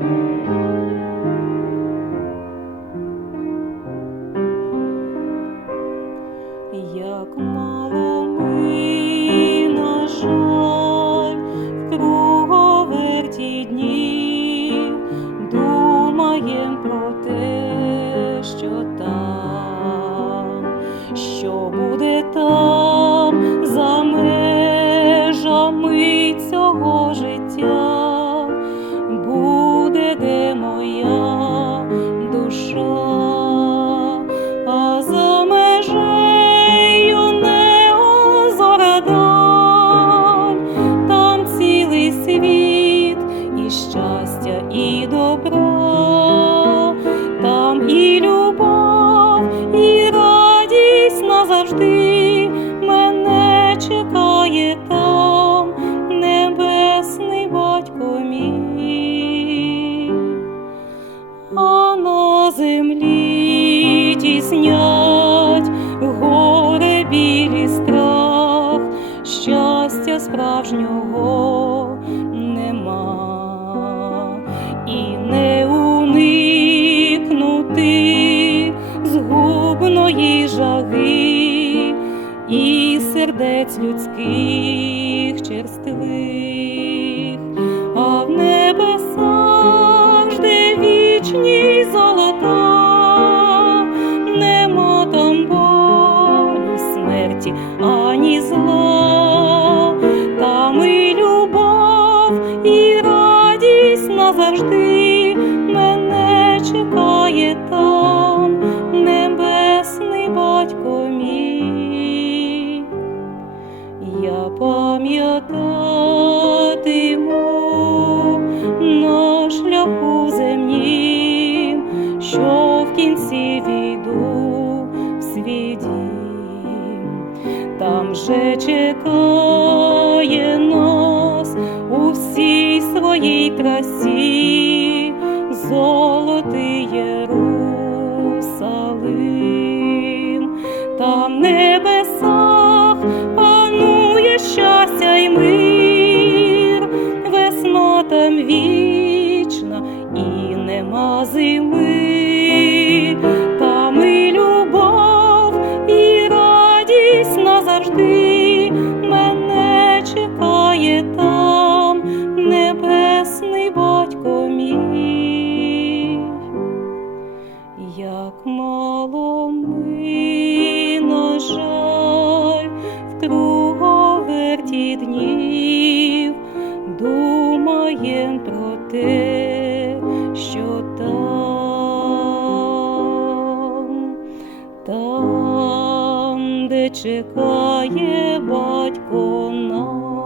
Як мало ми, на жаль, в круговерті думаєм про те, що там, що буде там. моя душа, а за межею не озаведаль, там цілий світ, і щастя, і добро, там і любов, і радість назавжди. на землі тіснять горе білі страх, щастя справжнього нема і не уникнути згубної жаги і сердець людських черствих. Назавжди мене чекає там, небесний батько мій. Я пам'ятатиму на шляху земнім, що в кінці війду в свій дім. Там же чекає своїй красі золотий Єрусалим, там в небесах панує щастя й мир, весна там вічна і нема зими, там і любов, і радість назавжди Як мало ми, на жаль, в круговерті днів думаєм про те, що там, там, де чекає батько нас.